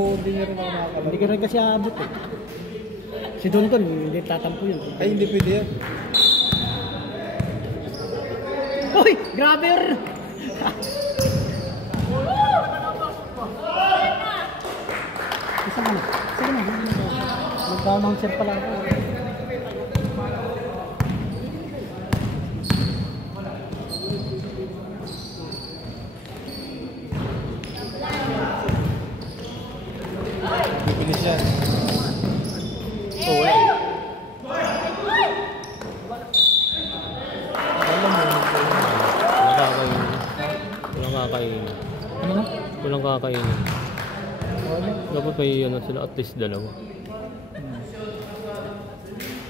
Hindi niya rin ako nakakalaro. Hindi ka rin kasi aabot eh. Si Don hindi tatampo yun. Ay, hindi pwede yan. Uy! Grabe yun! Isa ka na. Sige na. Mag-announcer pala ako. Bibilis yan. Oh, wala. Walang kakainin. Ano na? Walang kakainin. Dapat may ano sila, at least dalawa.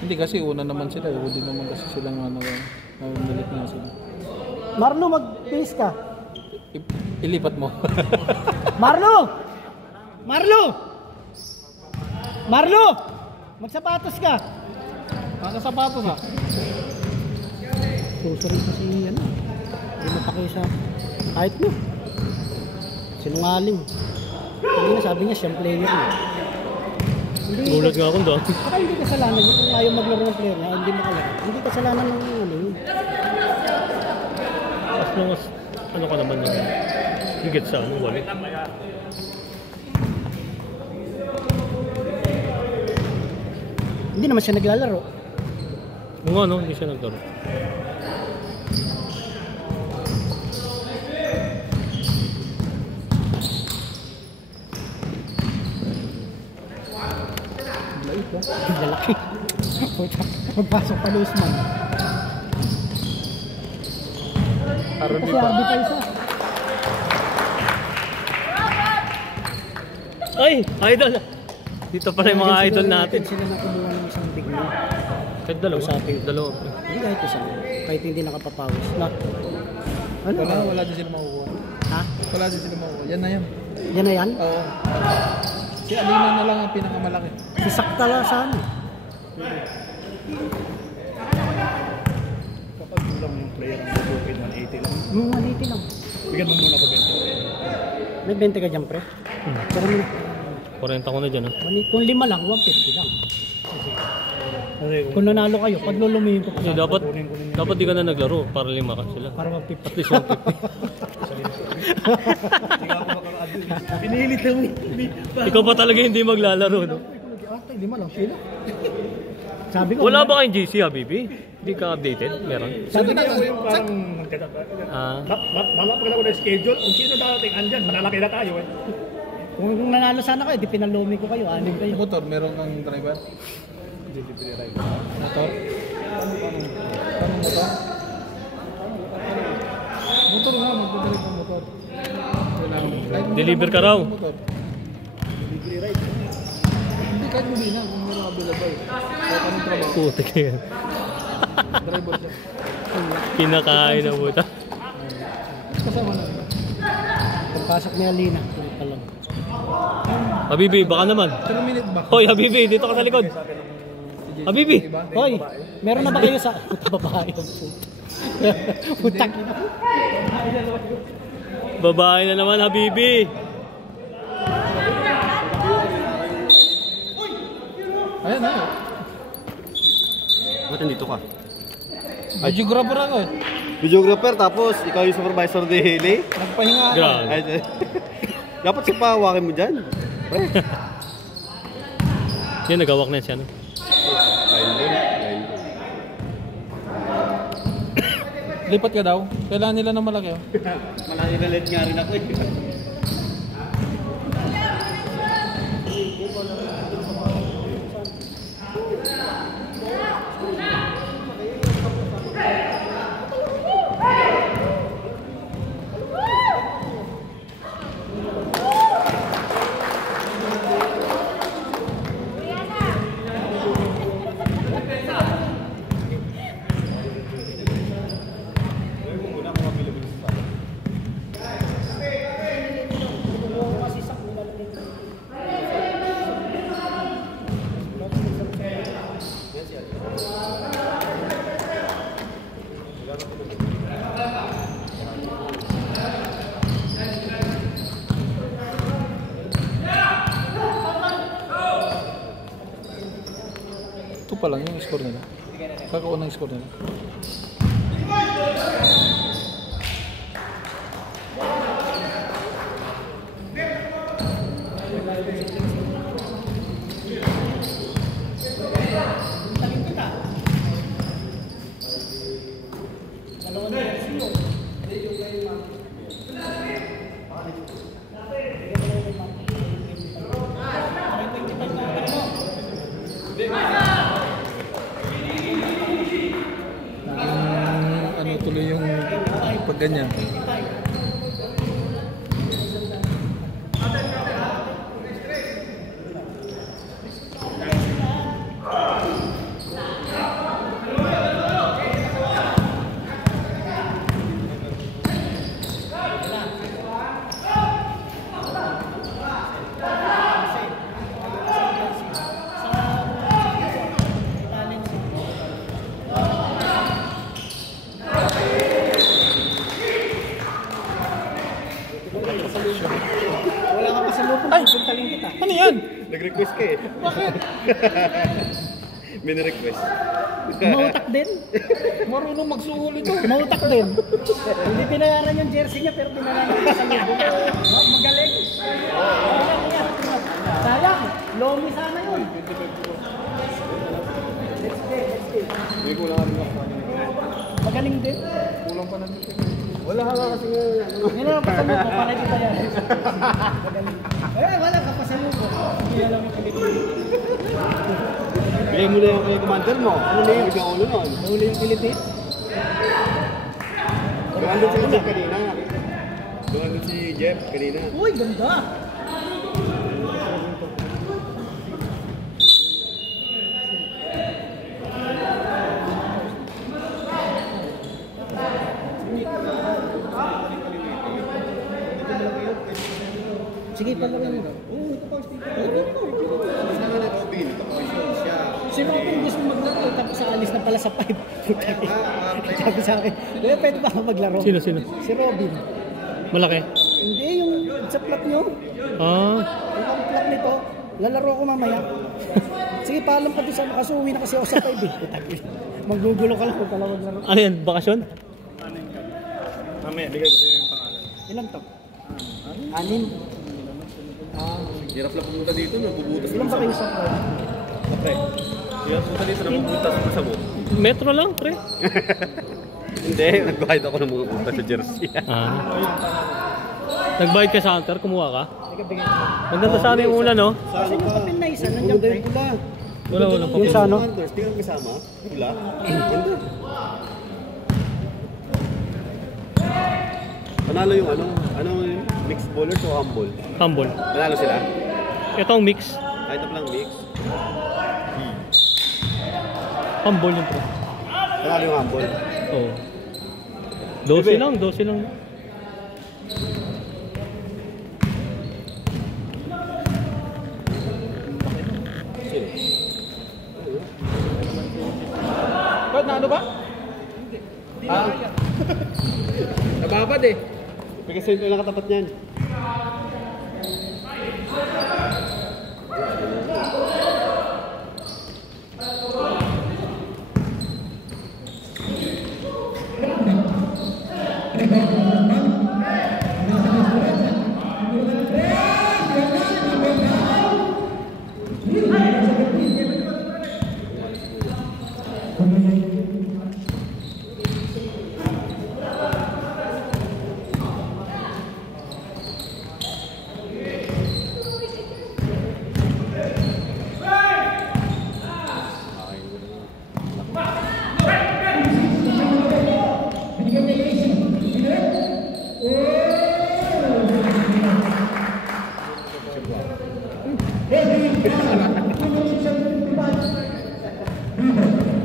Hindi kasi una naman sila. Hindi naman kasi silang nalit nga sila. Marlo, mag-face ka. Ilipat mo. Marlo! Marlo! Marlo! Magsapatos ka. Nakasapatos ha? Susuri kasi yan. Hindi matake sa kahit mo. Sinungaling. Hindi na sabi niya siyang player niya. Gulat nga akong doon. Saka hindi kasalanan niya kung ayaw maglaro ng player niya, hindi makalaro. Hindi kasalanan ng ano yun. As long as, ano ka naman yung higit sa ano, wallet. Hindi naman siya naglalaro. Kung ano, hindi siya naglaro. Lalaki. Magpasok pa Luzman. Kasi RB pa isa. Ay! Idol! Dito pala yung mga idol natin. Sila nakumuha ng isang big no. Kahit dalawa. Dalawa. Hindi kahit isa. Kahit hindi nakapapawis. Na. Ano? Wala din sila makukuha. Ha? Wala din sila makukuha. Yan na yan. Yan na yan? Oo. Si Alina na lang ang pinakamalaki. Si Saktala saan? Kapag lang yung player ang bubukid, 180 lang. 180 lang. Bigyan mo muna ko 20. May 20 ka dyan, pre? Pero mo na. 40 ko na dyan, ha? Kung 5 lang, 150 lang. Kung nanalo kayo, pag lulumihin ko pa. Kasi dapat di ka na naglaro para 5 ka sila. Para 150. At least 150. Pinilit lang. Ikaw pa talaga hindi maglalaro, no? Ata, 5 lang sila. Sabi ko. Wala ba kayong GC, Habibi? Hindi ka updated? Meron? Sabi na ako yung Parang malapag na ako ng schedule. Kung sino darating andyan, malalaki na tayo eh. Kung nanalo sana kayo, di pinalumi ko kayo. Anim kayo. Motor, meron kang driver? Motor? Paano motor? Motor nga, magdadalik ng motor. Deliver ka raw. Hindi kahit hindi na, kung meron available. Kahit anong trabaho. Putik na yan. Driver siya. Kinakain na buta. Kasama na. Pagpasok ni Alina. Pa lang. Habibi, baka naman. 3 minute ba? Hoy, Habibi, dito ka sa likod. Habibi! Hoy, meron na ba kayo sa babae? Putak. Babae na naman, Habibi. Ayan na. Ba't nandito ka? Videographer ako eh. Videographer tapos ikaw yung supervisor ni Haley? Nagpahinga ako. Grabe. Ay, dapat siya pahawakin mo dyan. Yan, nagawak na siya, no? Lipat ka daw. Kailangan nila ng malaki. Malaki na let nga rin ako eh. 2 pa lang yung score nila. Kakaunang score nila. Ano tuloy yung pag ganyan. Wala kang pasalubong. Ay, puntaling kita. Ano yan? Nag-request ka eh. Bakit? May request. Mautak din. Marunong magsuhol ito. Mautak din. Hindi pinayaran yung jersey niya pero pinayaran yung pasalubong. Magaling. Sayang. Lomi sana yun. May kulang ka rin ako. Magaling din. Kulang pa natin. Wala ka nga kasi Yan ang pasalubong. Panay kita yan. Magaling. Eh, wala ka pasalubong. Hindi na lang yung Pilipinas. bigay mo na yung kay commander mo. Ano na yung bigyan ulo nun? Nahuli yung Pilipinas. Doon si Jeff kanina. Doon si Jeff kanina. Uy, ganda. Sige, palawin mo. Oo, ito pa. Si Robin gusto maglaro tapos aalis na pala sa 5. Sabi sa akin, pwede ba maglaro? Sino? Si Robin. Malaki? Hindi, yung sa plot nyo. Ah, Yung plot nito, lalaro ako mamaya. Sige, paalam ka doon sa makasuwi na kasi ako sa 5 eh. Maggugulo ka lang kung pala maglaro. ano yan? Bakasyon? Mamaya, bigay ko sa'yo yung pangalan. Ilan to? 6. Hirap lang pumunta dito, nabubutas Ilan ba kayo sa 5? Pre, hirap pumunta dito, nabubutas mo sa mo. Metro lang, pre. Hindi, nagbayad ako ng mga punta sa jersey. Ah. Nagbayad ka sa counter, kumuha ka? Sige, bigyan ko. Maganda sana yung una, no? Kasi yung papel na isa, nandiyan pa eh. Wala pa. Yung sa ano? Tingnan kasama, pula. Ganda. Panalo yung ano yung mixed bowlers o humble? Humble. Panalo sila? Ito ang mix. Kahit na lang mix. Humble yung pre. Panalo yung humble. Oo. 12 lang. Sino? Ba't na ano ba? Nababad eh. May kasi ito lang katapat niyan.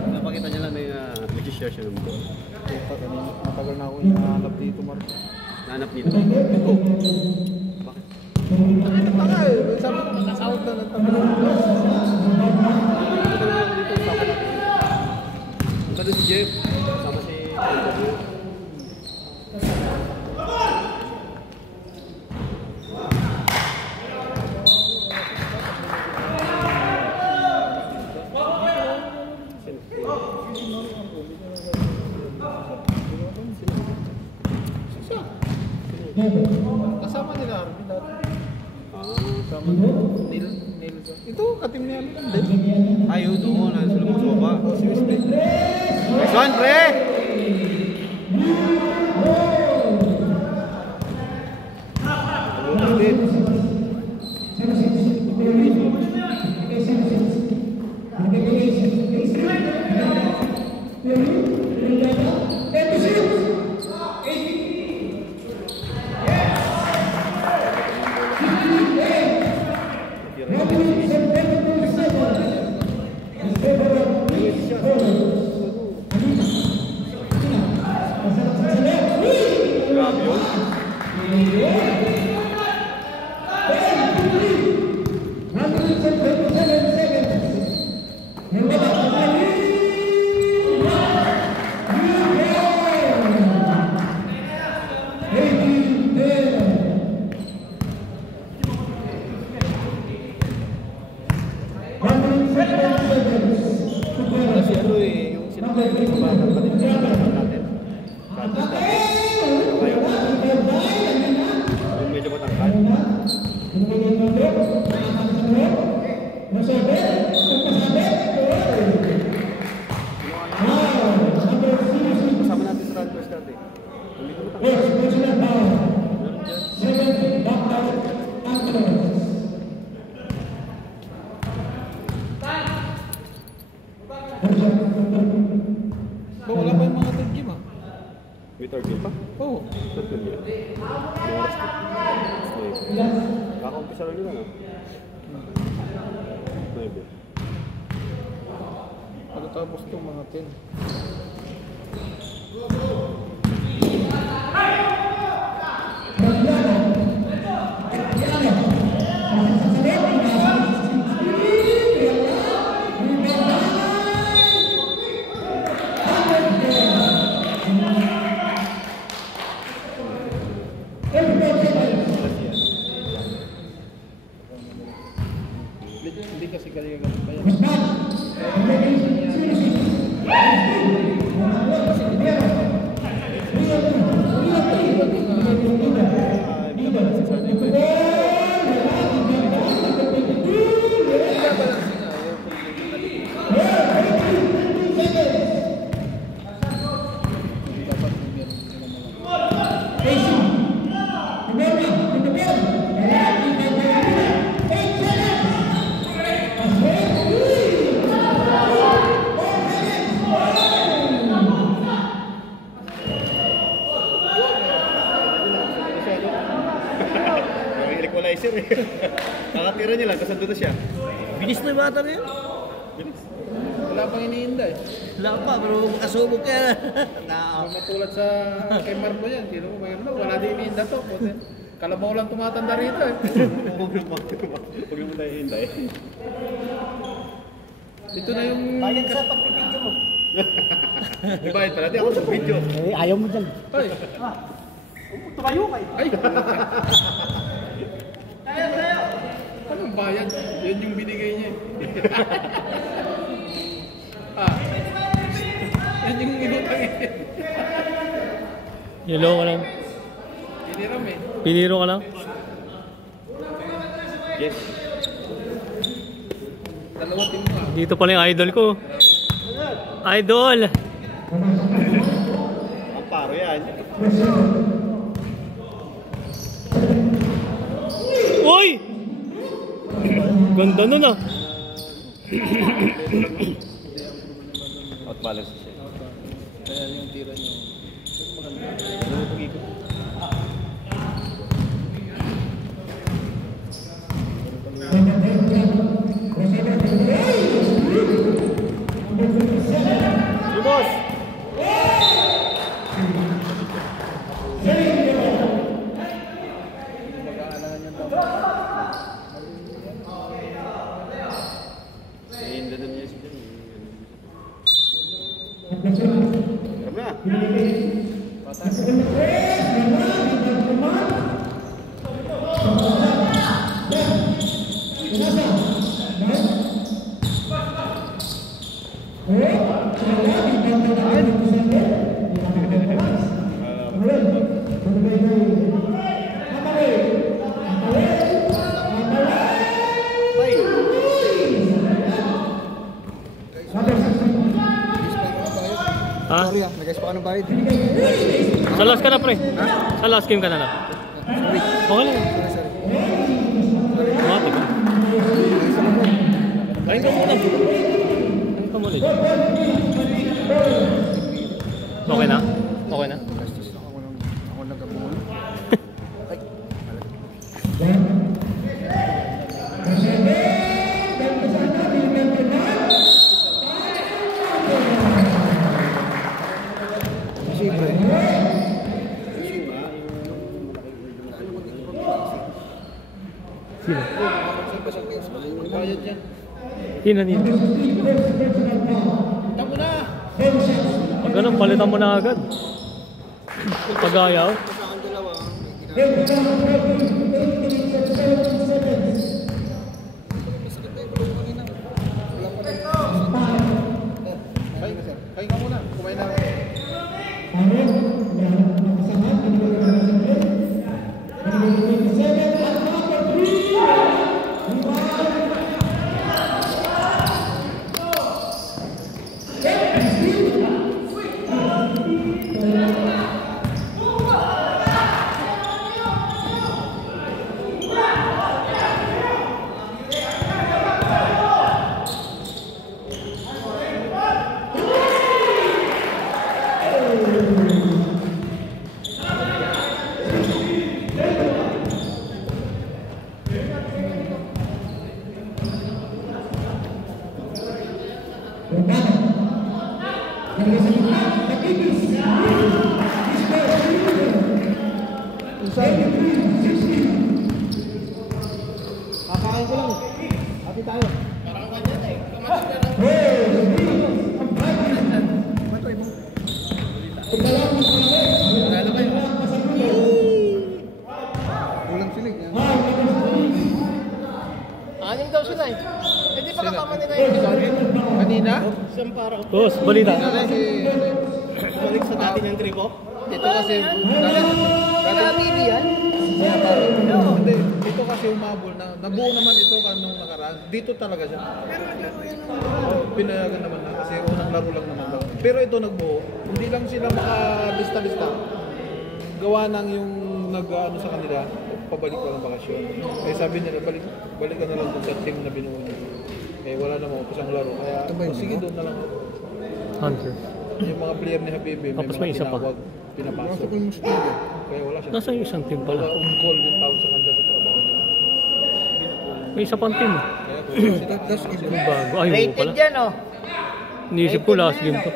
Napakita niya lang na nag-share siya ng ball. Matagal na ako hinahanap dito, Mark. Nahanap nito. Bakit? Nakita pa nga eh. Sabi ko, nakasahod na ng tabi. Punta doon si Jeff. Sama si Pedro. Kasama nila Arvin dati. Kasama Ah. Neil. Ito, katim niya din. Ayaw doon, nasa sila mo sa baba. Nice one, pre! Talunan din. Grabe yun. Kasi ano eh, yung sinabi ko ba natin natin. Yung medyo matangkad. Kasama natin sa Randers dati. Hindi ko matangkad. Ba, wala pa yung mga third game ah. May target pa? Oo. Saan yun? May oras pa. Kaka-umpisa lang nila, no? 9. Pagkatapos itong mga 10. Hindi kasi kaya ganun pa yan. Yung equalizer eh. Nakatira niya lang, tapos nandun na siya. Bilis na yung bata na yun. Wala pang iniinda eh. Wala pa, pero makasubok ka na. Kung matulad sa kay Marlo yan, sino ko mayroon na, wala din iniinda to. Buti, kalabaw lang tumatanda rito eh. Huwag naman tayo hintay. Ito na yung... Bayad sa pagpipidyo mo. Ibayad pala, di ako sa video. Eh, ayaw mo dyan. Ay! Tumayo kayo. Ay! Anong bayad? Yan yung binigay niya eh. Ah. Yan yung inutang eh. Yellow ka lang. Hiniram eh. Piniro ka lang. Yes. Dalawa team ka. Dito pala yung idol ko. Idol! Ang paro yan. Uy! Ganda nun ah. Out balance siya. Kaya yung tira niya. Lumos! Mag-aalahan niya daw. Hinda na niya siya dyan. Alam na. Ha? Sorry may guys pa ka ng bayad. Sa last ka na, pre. Sa last game ka na lang. Sorry. Okay lang. Sorry. Mati ka. Kain ka muna. Ano ka muna dyan? Okay na? Okay na? Gastos ako nagkapuno. Ay. Siyempre. Sino? Bayad yan. Sino nito? Tamo na! Pag ganun, palitan mo na agad. Pag ayaw. Kain ka muna. Kumain na ako. Kakain ko lang. Happy tayo. Kala ba yun? Ulang silig. Aning daw sila eh. Hindi pa kasama nila yung Kanina? isang parang Tos, balita. Kasi balik sa dati ng tribo. ito kasi dati TV yan? hindi, ito kasi umabol na nabuo naman ito kanong nakaraan. Dito talaga siya. Pinayagan naman na kasi unang laro lang naman daw. Pero ito nagbuo, hindi lang sila makalista-lista. Gawa nang yung nag-ano sa kanila, pabalik ka ng bakasyon. Kaya sabi nila, balik ka na lang dun sa team na binuo niyo. Eh wala namang isang laro. Kaya sige doon na lang. Hunter. Yung mga player ni Habibi, may Tapos mga may isa pa. tinawag, pinapasok. Kaya wala siya. Nasa yung isang team Wala pala. on-call yung tawag sa kanya sa trabaho niya. May isa pang team. Kaya kung sila, Yung bago. Ay, oo Rated pala. yan oh. Iniisip ko last game to.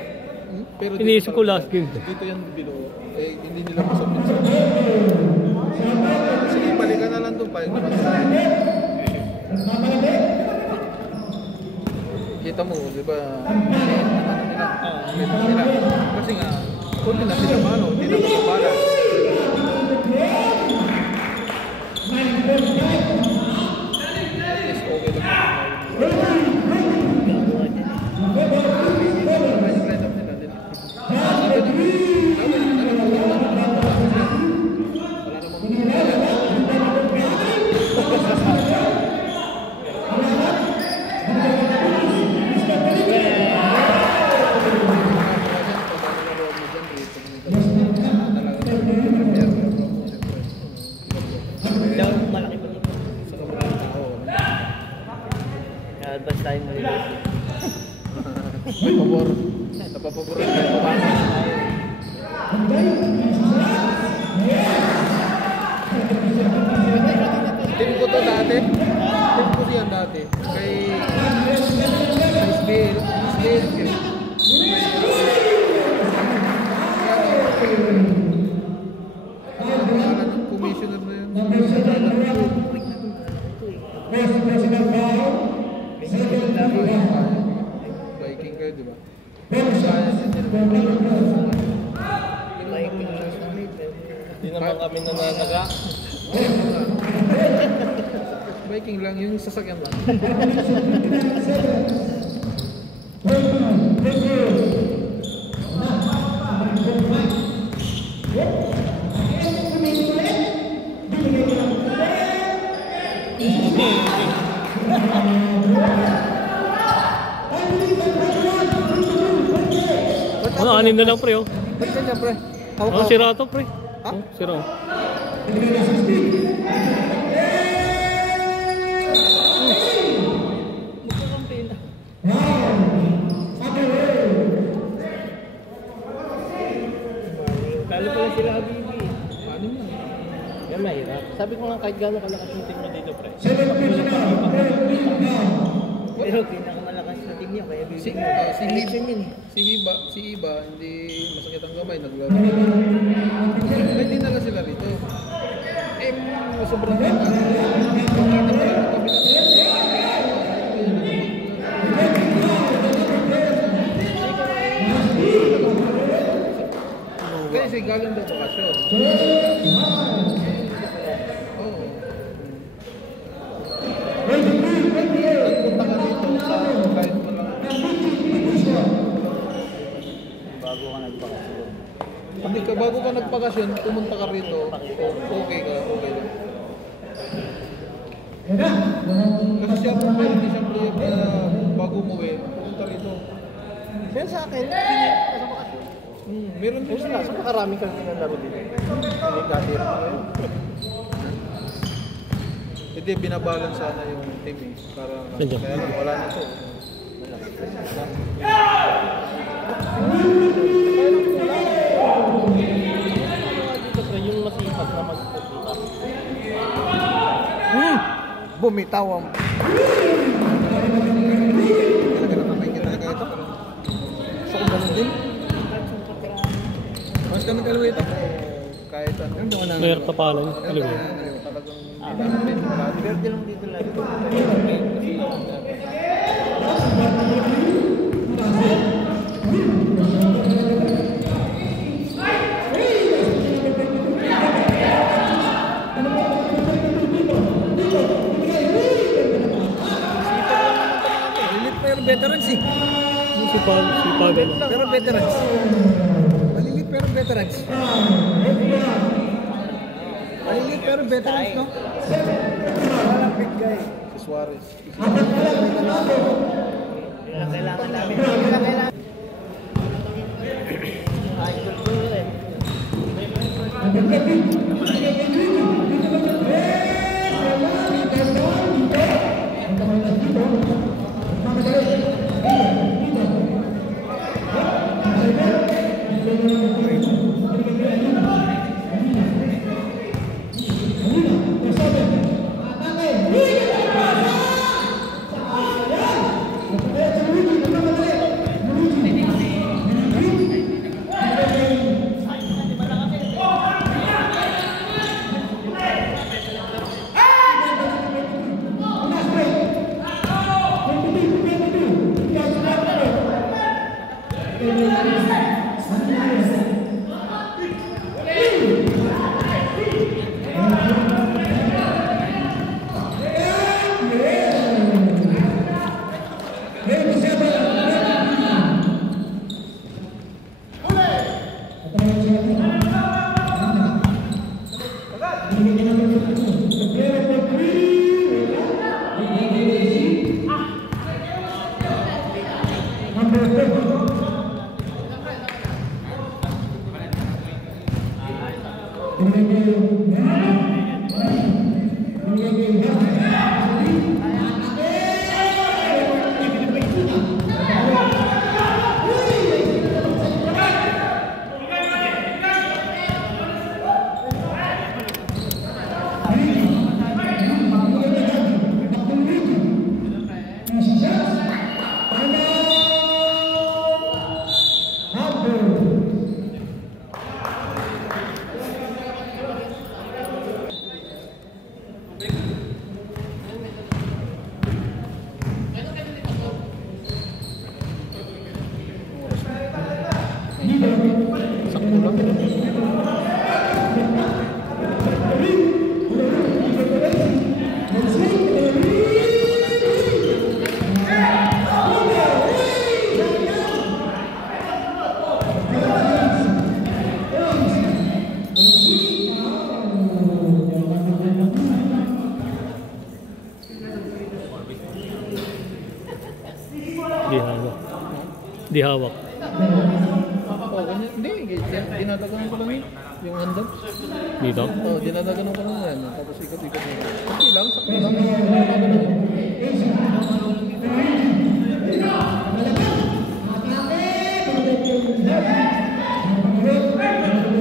pero Iniisip ko last game to. dito yan binuo. Eh, hindi nila masabit sa sige, balikan na lang doon. Balik naman sila. Kita mo, di ba? Kita nila. Kasi nga, kung na sila mano, hindi na makapala. At least okay lang. Malaki pa dito. Advance tayo mo nila. May pabor. Napapabor rin kayo. Team ko to dati. Team ko siya dati. Kay SBL. Commissioner na yun. Viking kayo, di ba? Hindi naman kami nananaga. Viking lang, yung sasakyan lang. Ano? anim na lang pre oh. Ba't ganyan, pre? Oh, sira to pre. Ha? Oh, sira. Oh. Lalo pala sila Habibi. Ano yun? Yan mahirap. Sabi ko nga kahit gano'n kalakas yung team mo dito, pre. Pero pinakamalakas na team niya, kaya Si, Bibi. si Iba, hindi masakit ang gamay, naglaro. Hindi na lang sila rito. Eh, sobrang kita. Kita pa lang ang kabila. Kasi galing daw bakasyon. Oo. Nagpunta ka dito sa kahit walang bago ka nagpakasyon, pumunta ka rito, okay ka, okay lang. Kasi siyempre, hindi siyempre bago umuwi, pumunta rito. Yan sa akin, sa bakasyon. Meron din sila. Sa makarami kang nilalaro dito. Hindi dati rin ako yun. Hindi, binabalance sana yung team eh. Para Sige. kaya lang, wala na to. Dito, pre, yung masipag na magpapita. Bumitaw ang... Talaga napapahinggan talaga ito. Gusto ko ganun din. Mas kami kalawit ako. Kahit ano. Mayroon ka pala yun. Alam mo. Talagang Verde lang dito lagi. Pero veterans eh. Si Pagan. Pero veterans. Malilit pero veterans. Malilit pero veterans, no? Walang big guy. si Suarez. Kailangan namin. Kailangan. Idol ko eh. Di hawak. Dinadaganan ko lang yun. Yung handog. Dito? Oo, dinadaganan ko lang yan. Tapos ikot-ikot mo. Okay lang, sakto lang. Dinadaganan ko.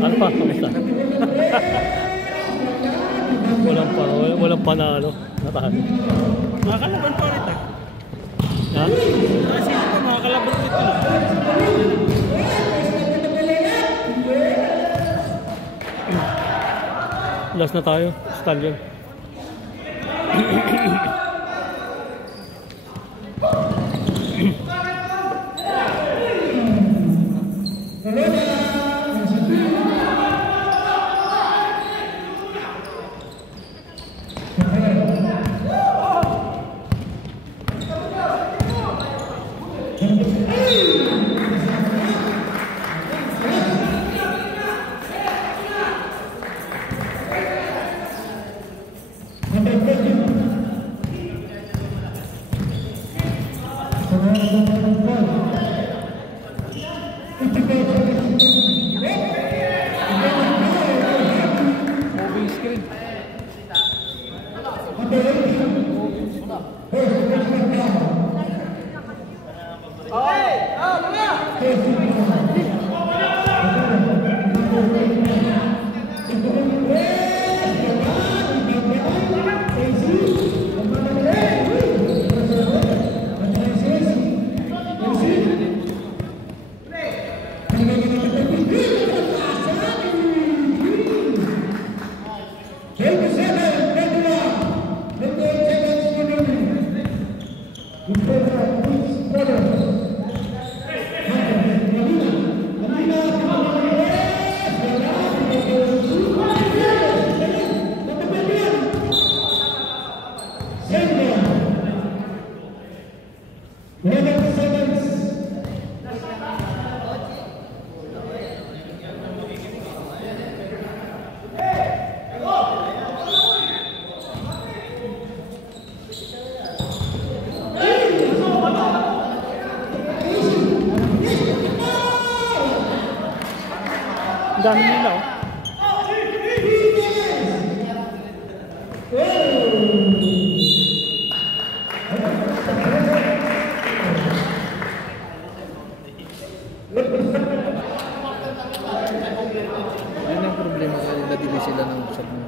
Alpha, kamusta? walang panalo. Natalo. Makakalaban pa ulit ah. Ha? Kasi ito, makakalaban ulit yun. Last na tayo. Stallion. Moving screen. Ang dami nila oh. Yun ang problema kasi nadili sila ng usap mo.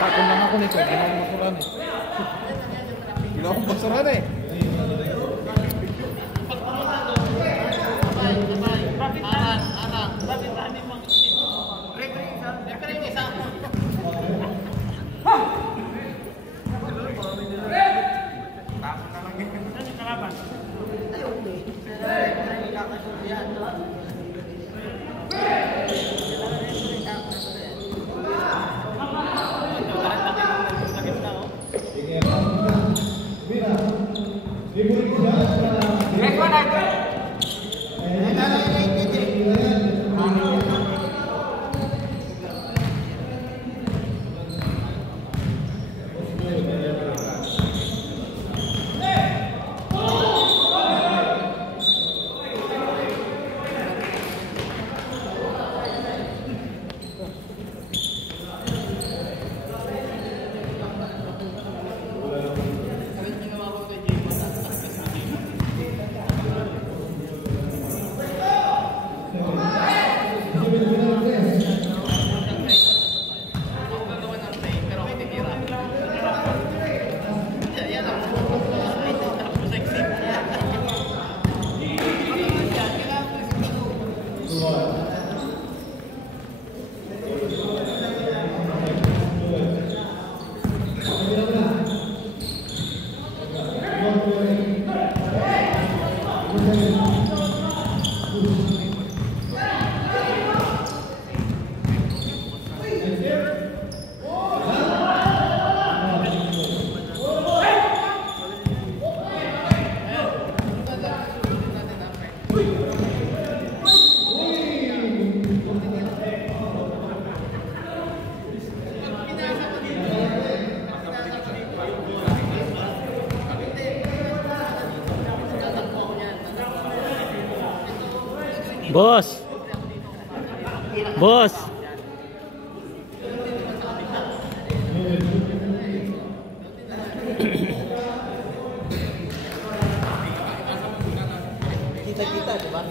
Takon lang ako nito, hindi ako masuran eh. Hindi ako masuran eh. Boss! Boss! Kita-kita, di ba?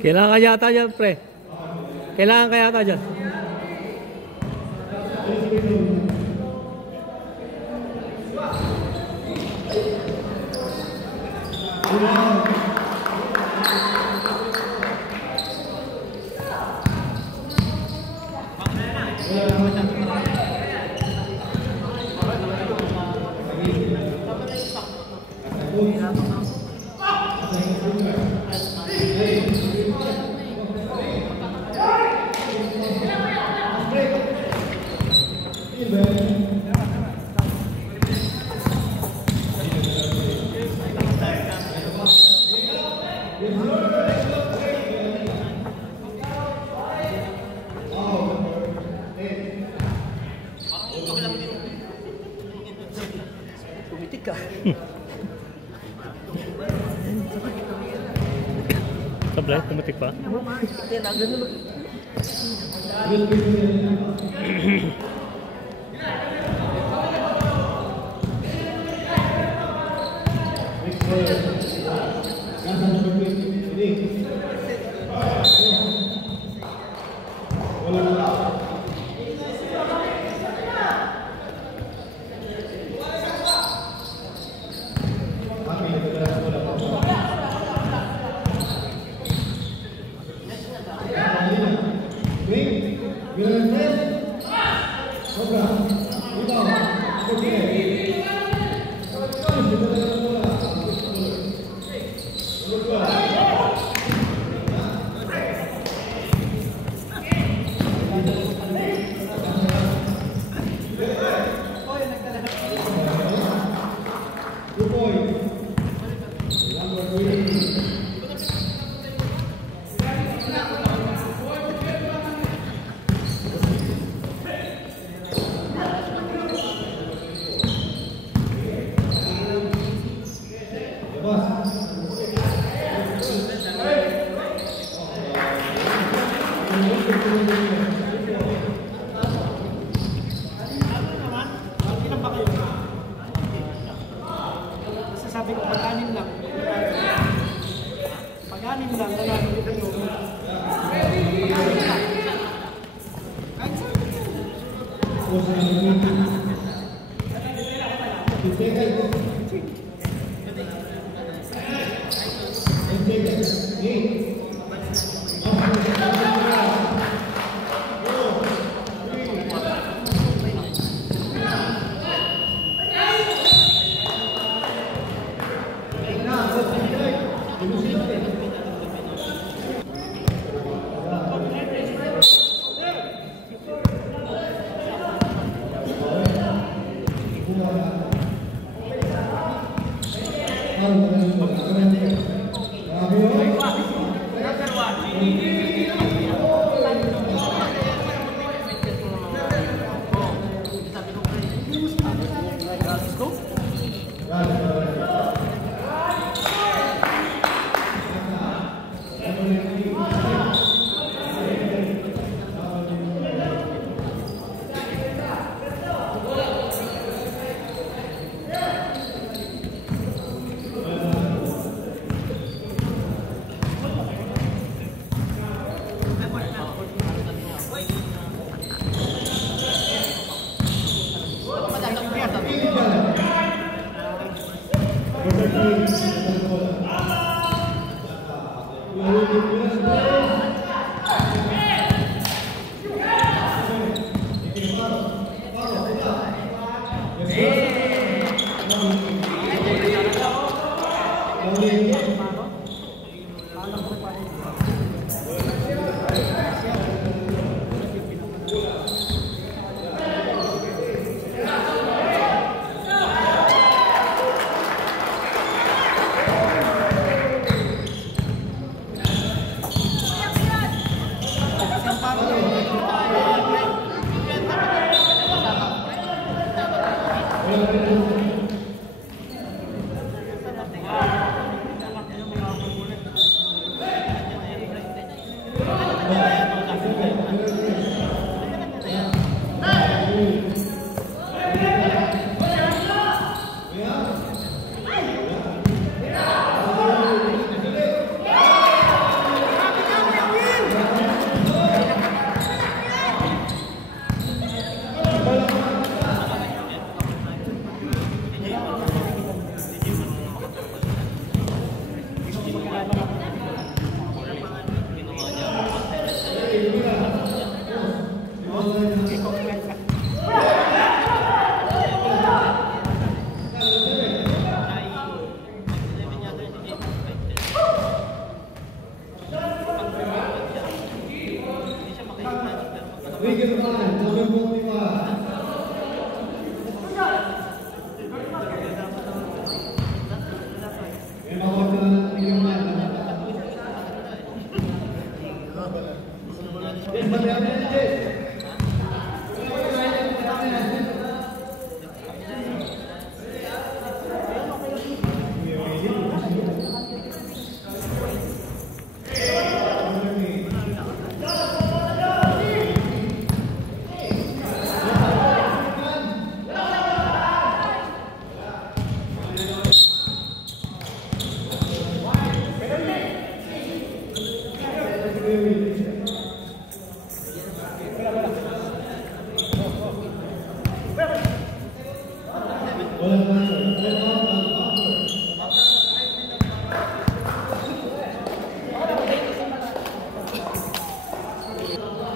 Kailangan ka yata dyan, pre. Kailangan ka yata dyan. Pumitik ka. Sablay, pumatik pa. Sabi ko, pag-anim lang. Pag-anim lang, nanalo kayo. Pag-anim lang. Kahit saan.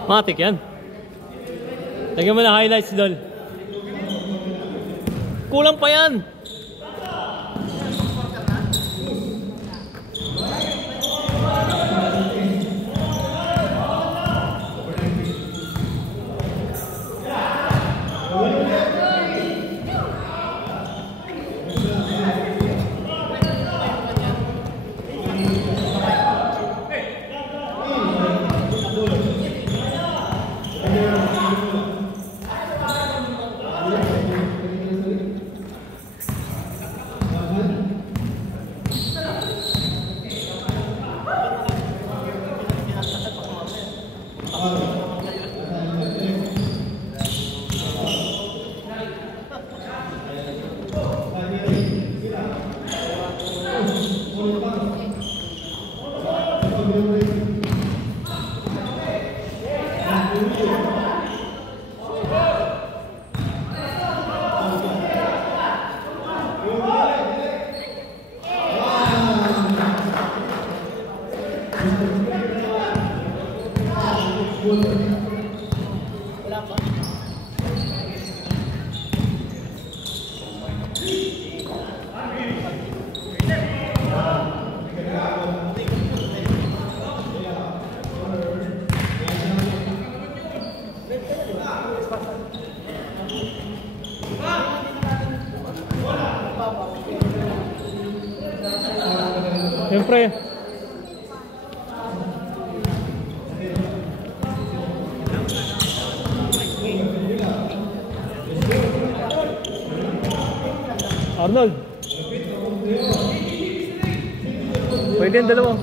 Matik yan. Lagyan mo na highlights, Dol. Kulang pa yan. Siyempre. Arnold. Pwede yung dalawa.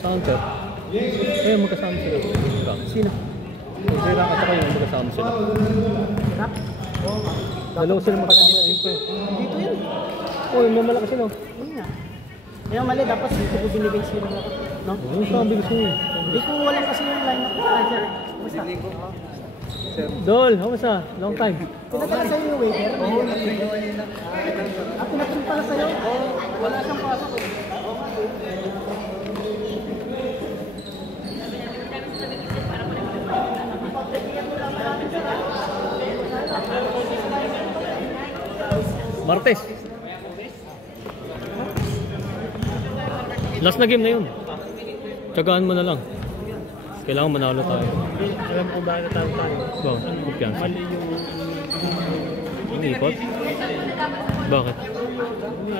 Counter. Eh, magkasama sila. Sino? Yung Sira at saka yung magkasama sila. Rap? Dalawa sila magkasama. Ayun pa. Dito yun. Oh, yung mamalakas sila. Yun nga. Kaya mali, dapat dito ko binigay sila. No? Oh, yung sabi gusto nyo. Hindi ko walang kasi yung line up. Ay, sir. Basta. Dol, kamusta? Long time. Pinatala sa'yo yung waiter? Oo. Pinatala pala sa'yo? Oo. Wala siyang pasok. Martes. Last na game na yun. Tsagaan mo na lang. Kailangan manalo tayo. Alam ko bakit tayo. Wow, kumpiyansa. Mali yung Iniipot? Bakit?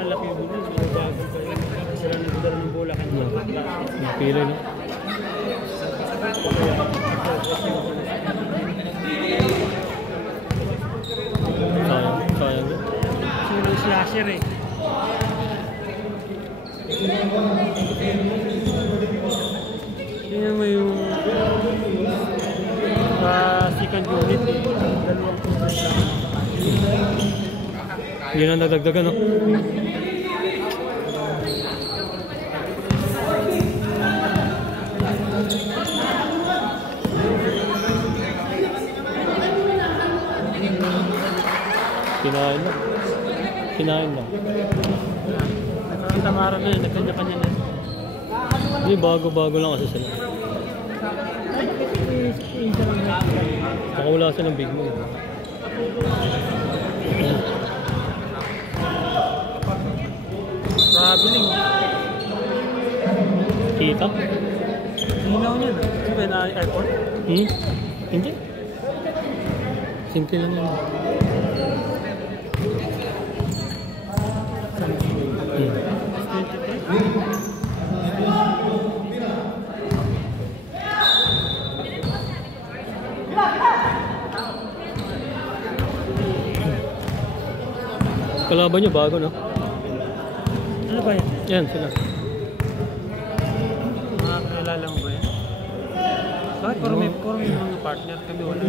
malaki yung bulan. Mga bago pa yun. Sila nagdala ng bola. Napili no? Sayang. Sino yung slasher eh. Tingnan mo yung second unit eh. Dalawang pusos lang. Hindi na nadagdagan no? Kinain lang. Nakakatamaran na yun. Nagkanya-kanya na. Hindi, bago lang kasi sila. Baka wala silang big move. Traveling. Kita? Hinaw niya na. Sabi na airport? Hindi. Simple lang yun. Kalaban nyo bago no? Ano ba yan? Yan sila. Makakilala mo ba yan? Bakit puro may mga partner kami wala?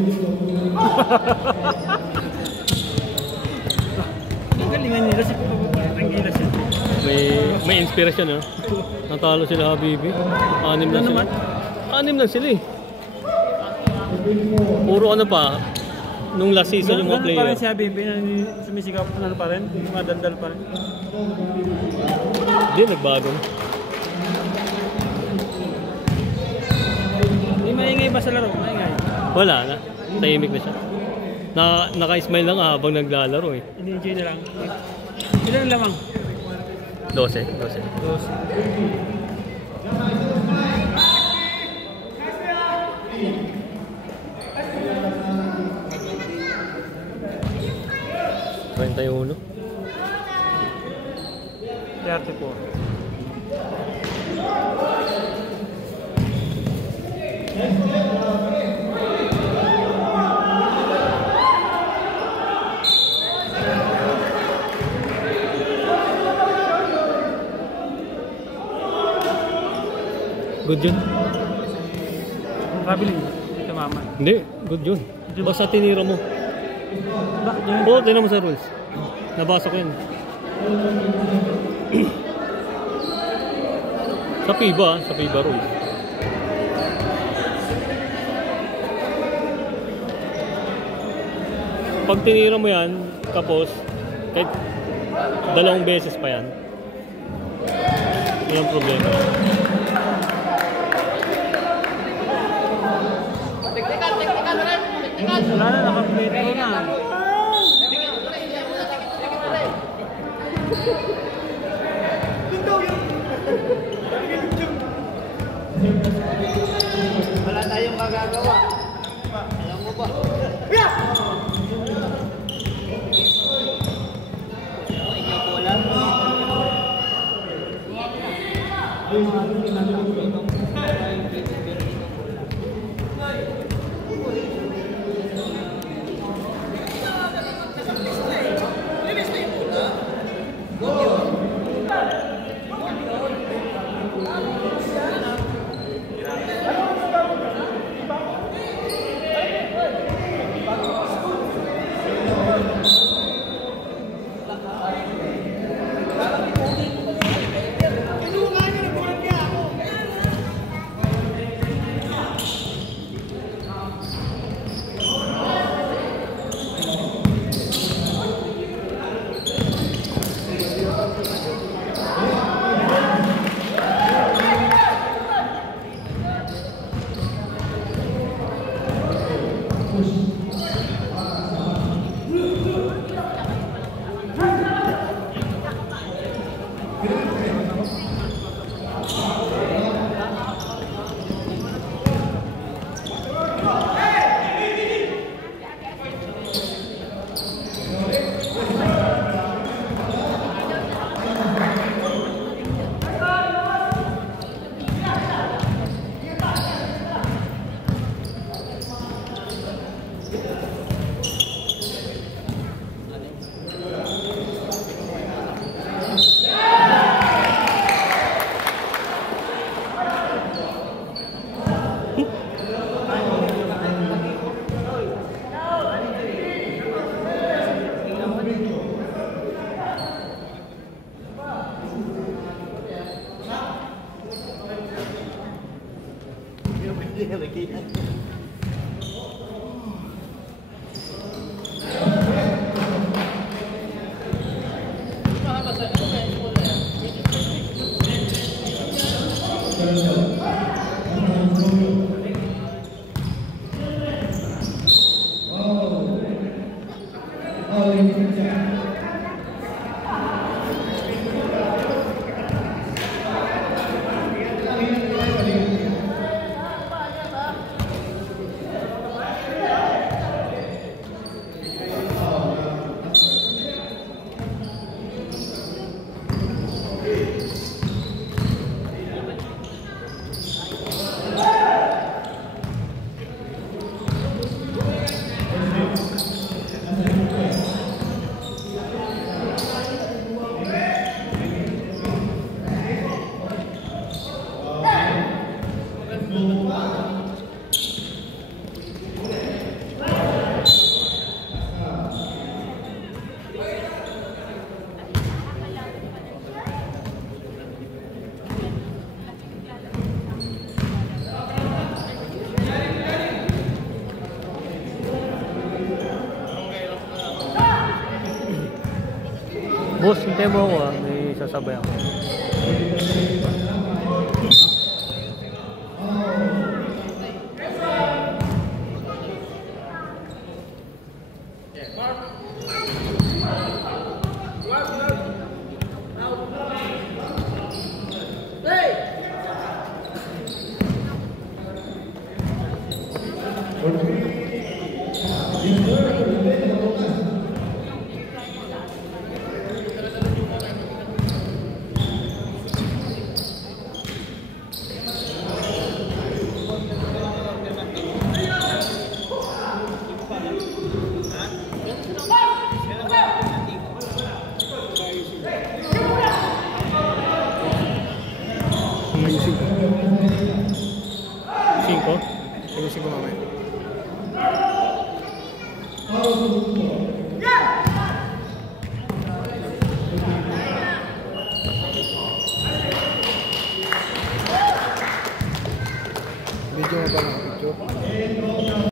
Ang galingan nila si Ang gilas yan. May inspirasyon no? Natalo sila Habibi. 6 lang sila. 6 lang sila eh. Puro ano pa. Nung last season yung mga player. Parang si Habibi na sumisigaw ano pa rin? Madaldal pa rin. Hindi, nagbago. Hindi maingay ba sa laro? Maingay. Wala na. Tahimik na siya. Naka-smile lang habang naglalaro eh. Ini-enjoy na lang. Ilan lamang? 12. 31. 34. Good yun. Traveling. Ito mama. Hindi, good yun. Basta tinira mo. Bakit yun? Oo, tinan mo sa rules. Nabasa ko yun. Sa FIBA rules. Pag tinira mo yan, tapos, kahit 2 beses pa yan, walang problema. Wala na, naka-plate ko na. Wala tayong magagawa. Alam mo ba? Boss, hintay mo ako may sasabay ako. Ayusin ko mamaya. Video mo ba na?